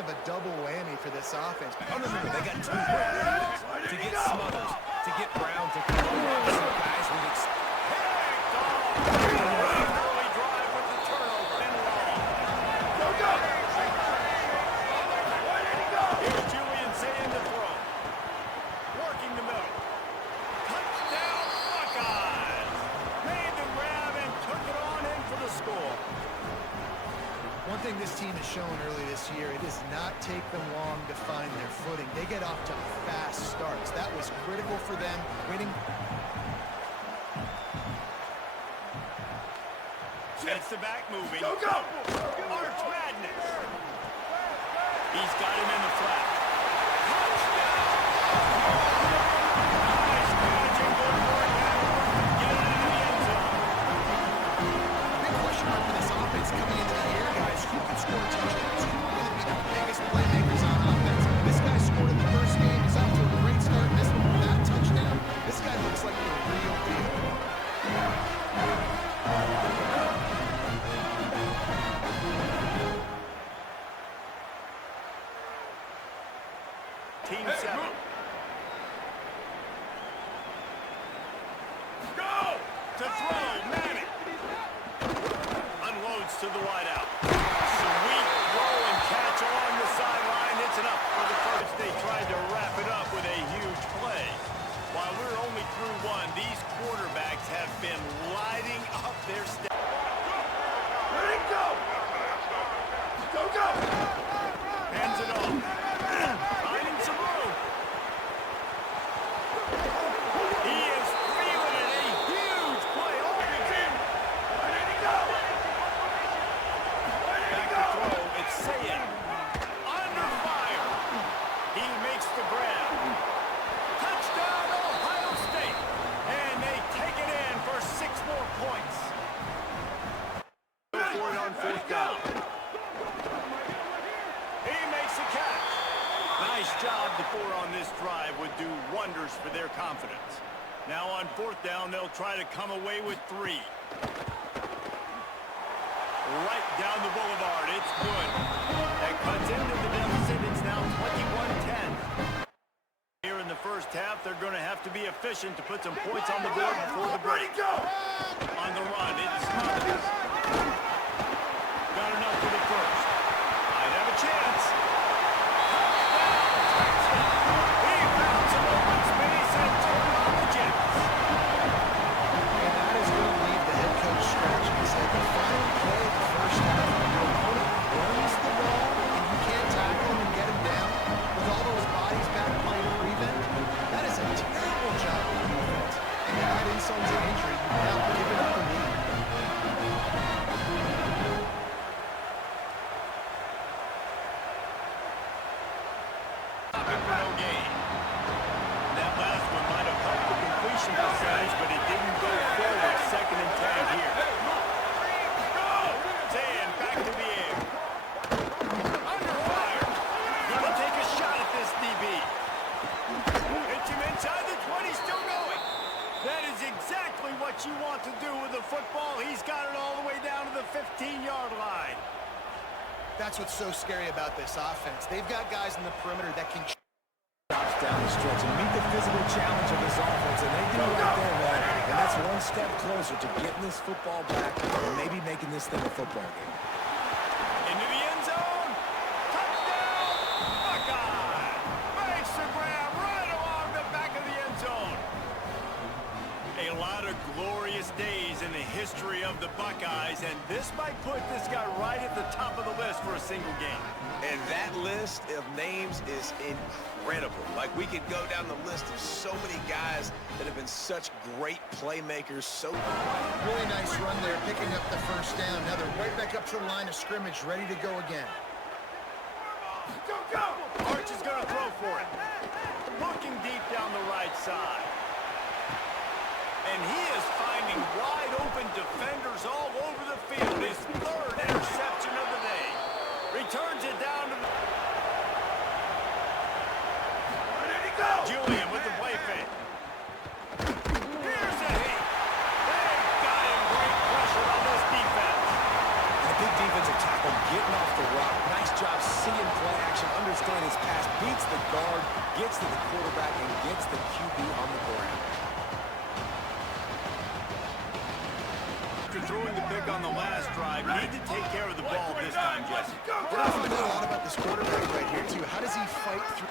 kind of a double whammy for this offense. Oh, no, they got two to get Smothers, to get Brown, to come over. So guys with early drive with the turnover. And long. Go! Here's Julian saying to throw. Working the middle. Touchdown, Buckeyes! Made the grab and took it on in for the score. One thing this team has shown early this year, it does not take them long to find their footing. They get off to fast starts. That was critical for them. Winning. Gets the back moving. Go! Arch Madness. He's got him in the flat. Touchdown! Nice catch and good work. Get it into the end zone. Big question mark for this offense coming into the year, guys. Who can score touchdowns? Who are going to be the biggest playmakers on offense? This guy scored in the first game. He's off to a great start. This one with that touchdown. This guy looks like the real deal. Team 7. Go! To throw, Manning. Unloads to the wideout. Sweet throw and catch along the sideline. It's enough for the first. They tried to wrap it up with a huge play. While we're only through one, these quarterbacks have been lighting up their steps. Let it go! Go! Hands it off. Finding some room. He is feeling it. A huge play. Oh, it's in. Let it go. Back to throw. It's Saying. Under fire. He makes the grab. Touchdown, Ohio State. And they take it in for 6 more points. Go for it on 4th down. He makes the catch. Nice job. The 4 on this drive would do wonders for their confidence. Now on 4th down, they'll try to come away with 3. Right down the boulevard. It's good. That cuts into the deficit. It's now 21-10. Here in the first half, they're going to have to be efficient to put some points on the board before the break. On the run, it's Smothers. Got enough for the first. Might have a chance. He found some open space and turned on the Jets. And that is going to leave the head coach scratching his head. The final play of the first half, your opponent runs the ball, and you can't tackle him and get him down with all those bodies back playing prevent. That is a terrible job of defense. And to add insult to injury, you've now given up the lead. No gain. That last one might have helped the completion percentage, but it didn't go forward. 2nd and 10 here. Saying back to the air. Under fire. Gonna take a shot at this DB. Hits him inside the 20, still going. That is exactly what you want to do with the football. He's got it all the way down to the 15-yard line. That's what's so scary about this offense. They've got guys in the perimeter that can down the stretch and meet the physical challenge of this offense, and they do right there, man. And that's one step closer to getting this football back and maybe making this thing a football game. Into the end zone. Touchdown! Buckeye! Makes the grab right along the back of the end zone. A lot of glorious days in the history of the Buckeyes, and this might put this guy right at the top of the list for a single game. And that list of names is incredible. Like, we could go down the list of so many guys that have been such great playmakers. Really nice run there, picking up the first down. Now they're right back up to the line of scrimmage, ready to go again. Go! Arch is going to throw for it. Looking deep down the right side. And he is finding wide open defenders all over the field. His 3rd interception of the day. Returns it down to the... Julian with the play fake. Here's a hit. They've got him great pressure on this defense. A big defensive tackle getting off the rock. Nice job seeing play action, understanding his pass, beats the guard, gets to the quarterback, and gets the QB on the ground. After throwing the pick on the last drive, need to take care of the ball this time, Jesse. We're going to find out a lot about this quarterback right here, too. How does he fight through?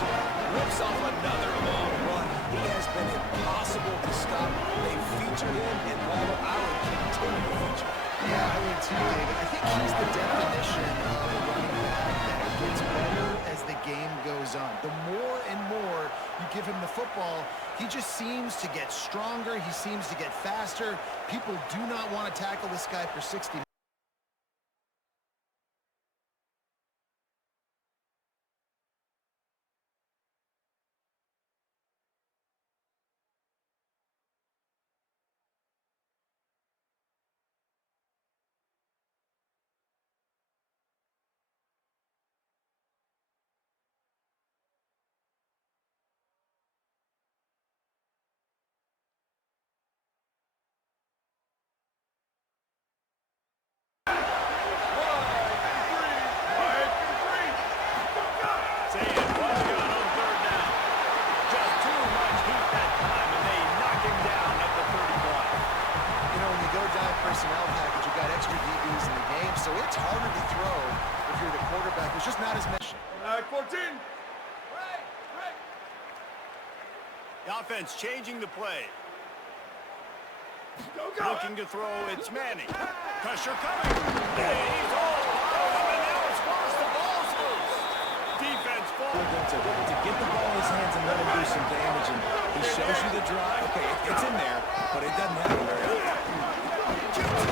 Rips off another long run. He has been impossible to stop. They've featured him, and Lava, I would continue to feature. Yeah, I would too, David. I think he's the definition of a running back that gets better as the game goes on. The more and more you give him the football, he just seems to get stronger. He seems to get faster. People do not want to tackle this guy for 60 minutes. Personnel package, you got extra DBs in the game, so it's harder to throw if you're the quarterback. There's just not as much. 14. The offense changing the play. Looking to throw, it's Manning. Pressure coming. He's all bottom, and now it's forced. The ball's loose. Defense falls. To get the ball in his hands and let him do some damage, and he shows you the drive. Okay, it's in there, but it doesn't happen very often.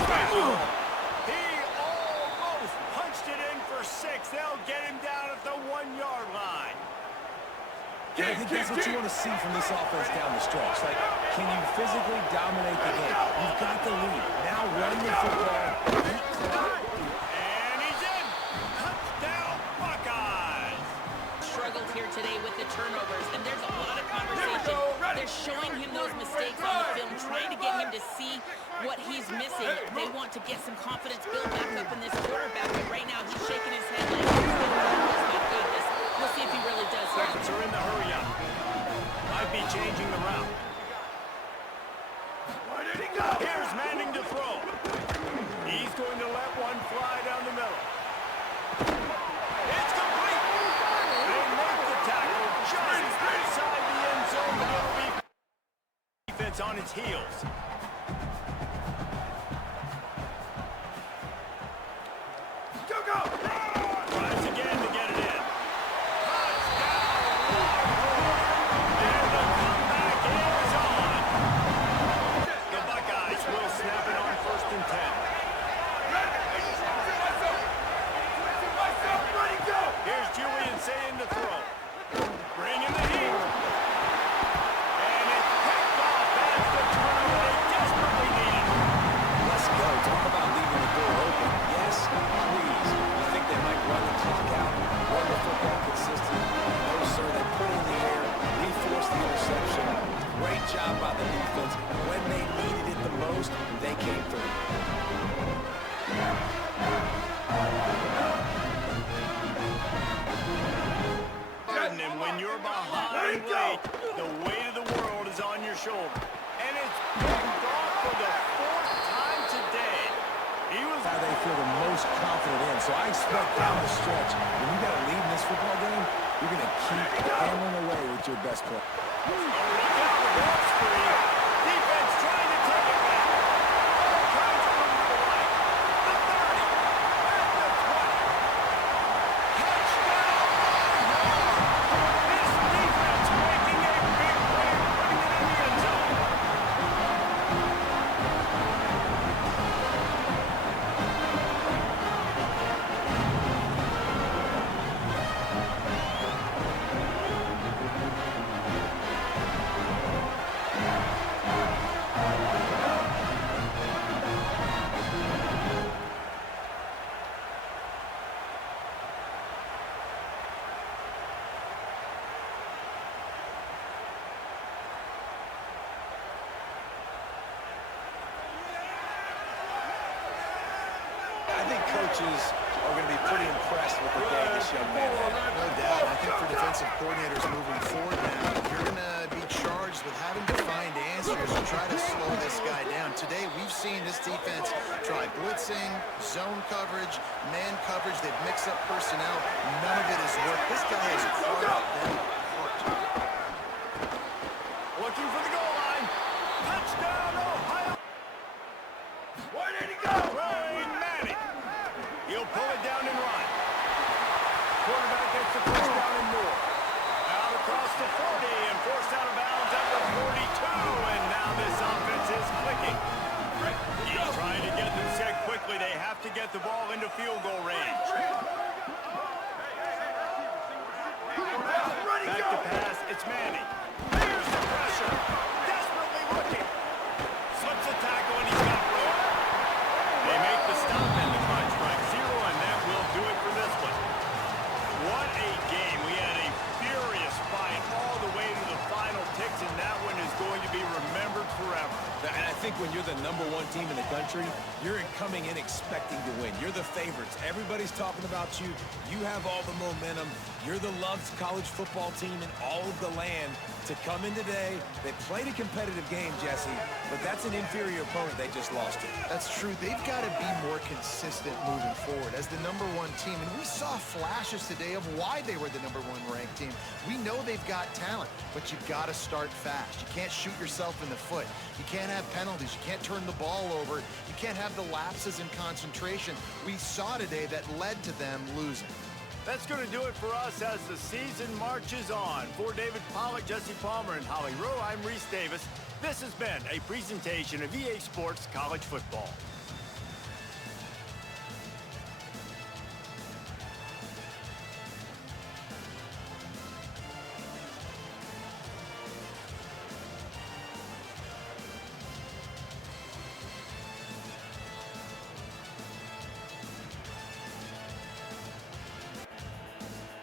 He almost punched it in for 6. They'll get him down at the 1-yard line. I think that's what you want to see from this offense down the stretch. Like, can you physically dominate the game? You've got the lead. Now run the football. And he's in. Touchdown, Buckeyes. Struggled here today with the turnovers, and there's a lot of conversation. They're showing him those mistakes on the film, trying to get him to see what he's missing. They want to get some confidence built back up in this quarterback, but right now he's shaking his head like he's got this. We'll see if he really does here. Are in the hurry up. Might be changing the route. Where did he go? Here's Manning to throw. He's going to let one fly down the middle. It's complete. They make the tackle just inside the end zone, but it'll be defense on its heels. Tries again to get it in. And the comeback is on. The Buckeyes will snap it on 1st and 10. Here's Julian saying to throw. Bring in the heat. And it's picked off. That's the turnover they desperately needed. Let's go. Talk about leaving the door open. Yes, please. You think they might run the clock out, run the football consistently? No, sir. They put it in the air, reforced the interception. Great job by the defense. When they needed it the most, they came through. And when you're behind late, the weight of the world is on your shoulder. And it's picked off for the 4th time today. He was How they feel the most confident in. So I expect down the stretch, when you got to lead in this football game, you're going to keep hammering away with your best play. look out, the ball's free. Defense trying to take it back. All kinds of room to the right. The 30. At the 20. Touchdown, Overhaul. This defense making a big play, putting it in the end zone. coaches are going to be pretty impressed with the day this young man had. No doubt. I think for defensive coordinators moving forward now, you're going to be charged with having to find answers and try to slow this guy down. Today, we've seen this defense try blitzing, zone coverage, man coverage. They've mixed up personnel. None of it has worked. This guy has carved them apart. Looking for the goal line. Touchdown, Ohio. Where did he go? Ryan Manning. He'll pull it down and run. Quarterback gets the first down and more. Out across the 40 and forced out of bounds at the 42. And now this offense is clicking. He's trying to get them set quickly. They have to get the ball into field goal range. Back to pass. It's Manning. Here's the pressure. Desperately looking. Slips a tackle and he's got room. They make the stop and the clock strikes 0, and that will do it for this one. What a game. We had a furious fight all the way to the final ticks, and that one is going to be remembered forever. And I think when you're the #1 team in the country, you're coming in expecting to win. You're the favorites. Everybody's talking about you. You have all the momentum. You're the loved college football team in all of the land. To come in today, they played a competitive game, Jesse, but that's an inferior opponent they just lost to. That's true. They've got to be more consistent moving forward as the #1 team. And we saw flashes today of why they were the #1 ranked team. We know they've got talent, but you've got to start fast. You can't shoot yourself in the foot. You can't have penalties. You can't turn the ball over. You can't have the lapses in concentration we saw today that led to them losing. That's going to do it for us as the season marches on. For David Pollack, Jesse Palmer, and Holly Rowe, I'm Reese Davis. This has been a presentation of EA Sports College Football.